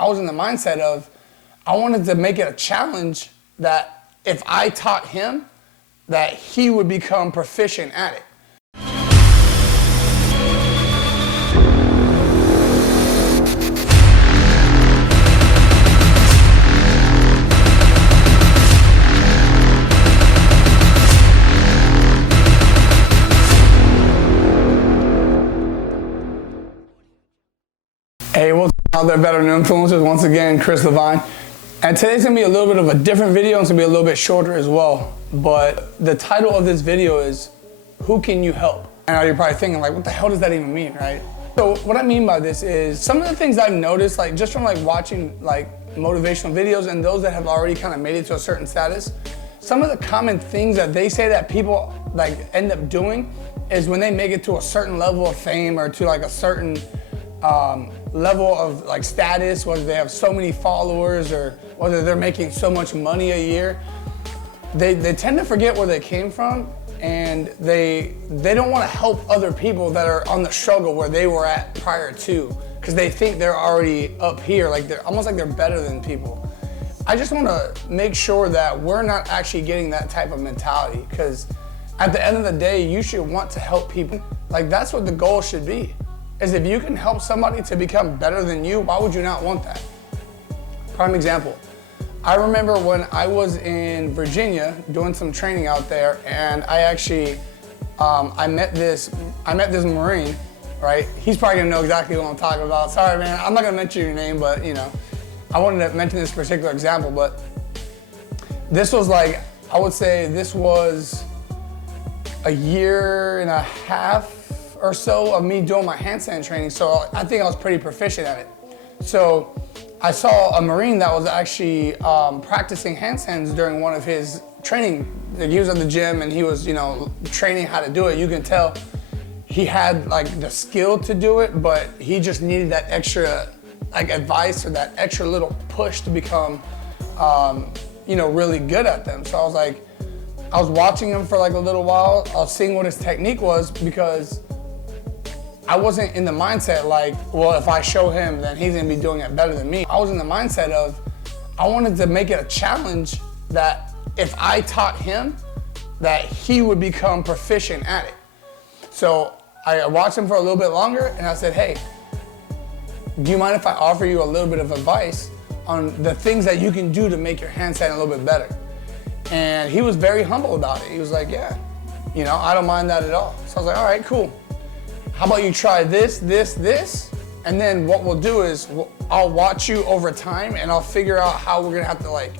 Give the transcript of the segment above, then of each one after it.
I was in the mindset of, I wanted to make it a challenge that if I taught him, that he would become proficient at it. Hey, what's up out there, Veteran Influencers? Once again, Chris Levine. And today's gonna be a little bit of a different video, and it's gonna be a little bit shorter as well. But the title of this video is, who can you help? And you're probably thinking, like, what the hell does that even mean, right? So what I mean by this is, some of the things I've noticed, like just from like watching like motivational videos and those that have already kind of made it to a certain status, some of the common things that they say that people like end up doing is when they make it to a certain level of fame or to like a certain level of like status, whether they have so many followers or whether they're making so much money a year, they tend to forget where they came from, and they don't want to help other people that are on the struggle where they were at prior to, because they think they're already up here, like they're almost like they're better than people. I just want to make sure that we're not actually getting that type of mentality, because at the end of the day, you should want to help people. Like, that's what the goal should be. Is if you can help somebody to become better than you, why would you not want that? Prime example, I remember when I was in Virginia doing some training out there, and I actually, I met this Marine, right? He's probably gonna know exactly what I'm talking about. Sorry, man, I'm not gonna mention your name, but you know, I wanted to mention this particular example, but this was like, I would say this was a year and a half or so of me doing my handstand training, so I think I was pretty proficient at it. So I saw a Marine that was actually practicing handstands during one of his training. Like, he was at the gym and he was, you know, training how to do it. You can tell he had like the skill to do it, but he just needed that extra like advice or that extra little push to become, you know, really good at them. So I was like, I was watching him for like a little while. I was seeing what his technique was, because I wasn't in the mindset like, well, if I show him, then he's gonna be doing it better than me. I was in the mindset of, I wanted to make it a challenge that if I taught him, that he would become proficient at it. So I watched him for a little bit longer, and I said, hey, do you mind if I offer you a little bit of advice on the things that you can do to make your handstand a little bit better? And he was very humble about it. He was like, yeah, you know, I don't mind that at all. So I was like, all right, cool. How about you try this, this, this, and then what we'll do is I'll watch you over time, and I'll figure out how we're gonna have to, like,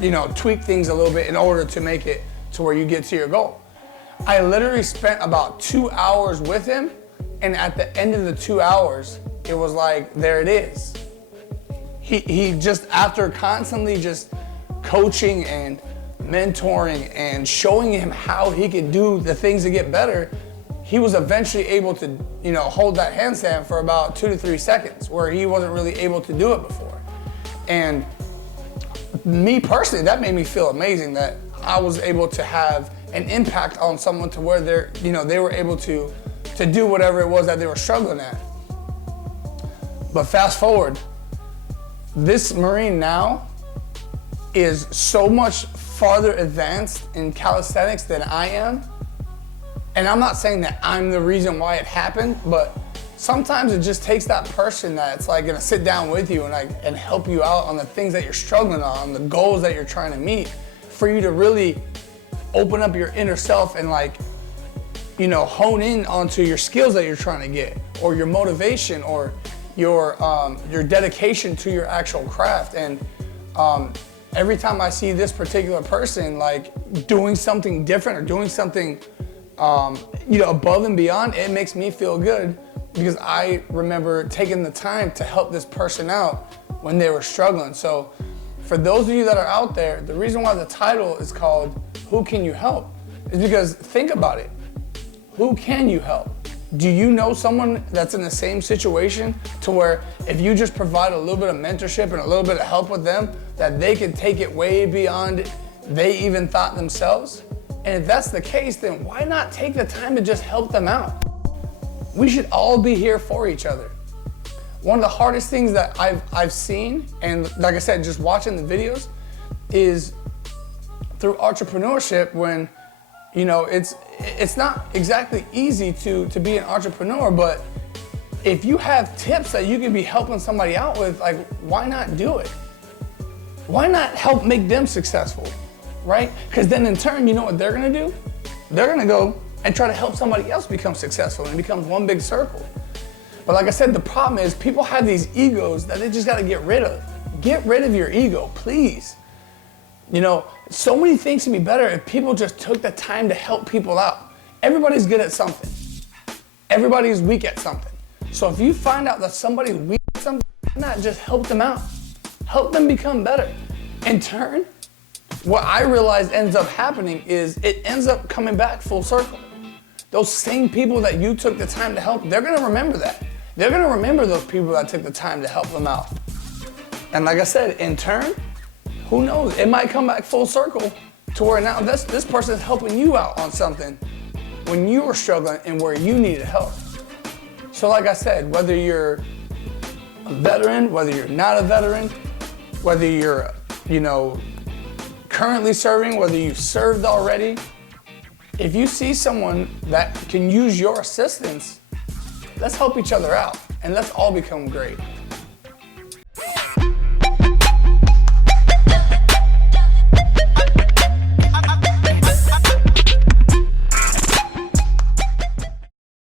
you know, tweak things a little bit in order to make it to where you get to your goal. I literally spent about 2 hours with him, and at the end of the 2 hours, it was like, there it is. He just, after constantly just coaching and mentoring and showing him how he could do the things to get better, he was eventually able to, you know, hold that handstand for about 2 to 3 seconds, where he wasn't really able to do it before. And me personally, that made me feel amazing that I was able to have an impact on someone to where they're, you know, they were able to do whatever it was that they were struggling at. But fast forward, this Marine now is so much farther advanced in calisthenics than I am. And I'm not saying that I'm the reason why it happened, but sometimes it just takes that person that's like gonna sit down with you and help you out on the things that you're struggling on, the goals that you're trying to meet, for you to really open up your inner self and, like, you know, hone in onto your skills that you're trying to get, or your motivation, or your dedication to your actual craft. And every time I see this particular person like doing something different or doing something you know, above and beyond, it makes me feel good, because I remember taking the time to help this person out when they were struggling. So for those of you that are out there, the reason why the title is called Who Can You Help is because, think about it. Who can you help? Do you know someone that's in the same situation, to where if you just provide a little bit of mentorship and a little bit of help with them, that they can take it way beyond they even thought themselves? And if that's the case, then why not take the time to just help them out? We should all be here for each other. One of the hardest things that I've seen, and like I said, just watching the videos, is through entrepreneurship when, you know, it's not exactly easy to be an entrepreneur, but if you have tips that you could be helping somebody out with, like, why not do it? Why not help make them successful, right? Because then in turn, you know what they're gonna do? They're gonna go and try to help somebody else become successful, and it becomes one big circle. But like I said, the problem is people have these egos that they just gotta get rid of. Get rid of your ego, please. You know, so many things would be better if people just took the time to help people out. Everybody's good at something. Everybody's weak at something. So if you find out that somebody's weak at something, why not just help them out? Help them become better. In turn, what I realize ends up happening is it ends up coming back full circle. Those same people that you took the time to help, they're gonna remember that. They're gonna remember those people that took the time to help them out. And like I said, in turn, who knows? It might come back full circle to where now this person is helping you out on something when you were struggling and where you needed help. So like I said, whether you're a veteran, whether you're not a veteran, whether you're, you know, currently serving, whether you've served already, if you see someone that can use your assistance, let's help each other out and let's all become great.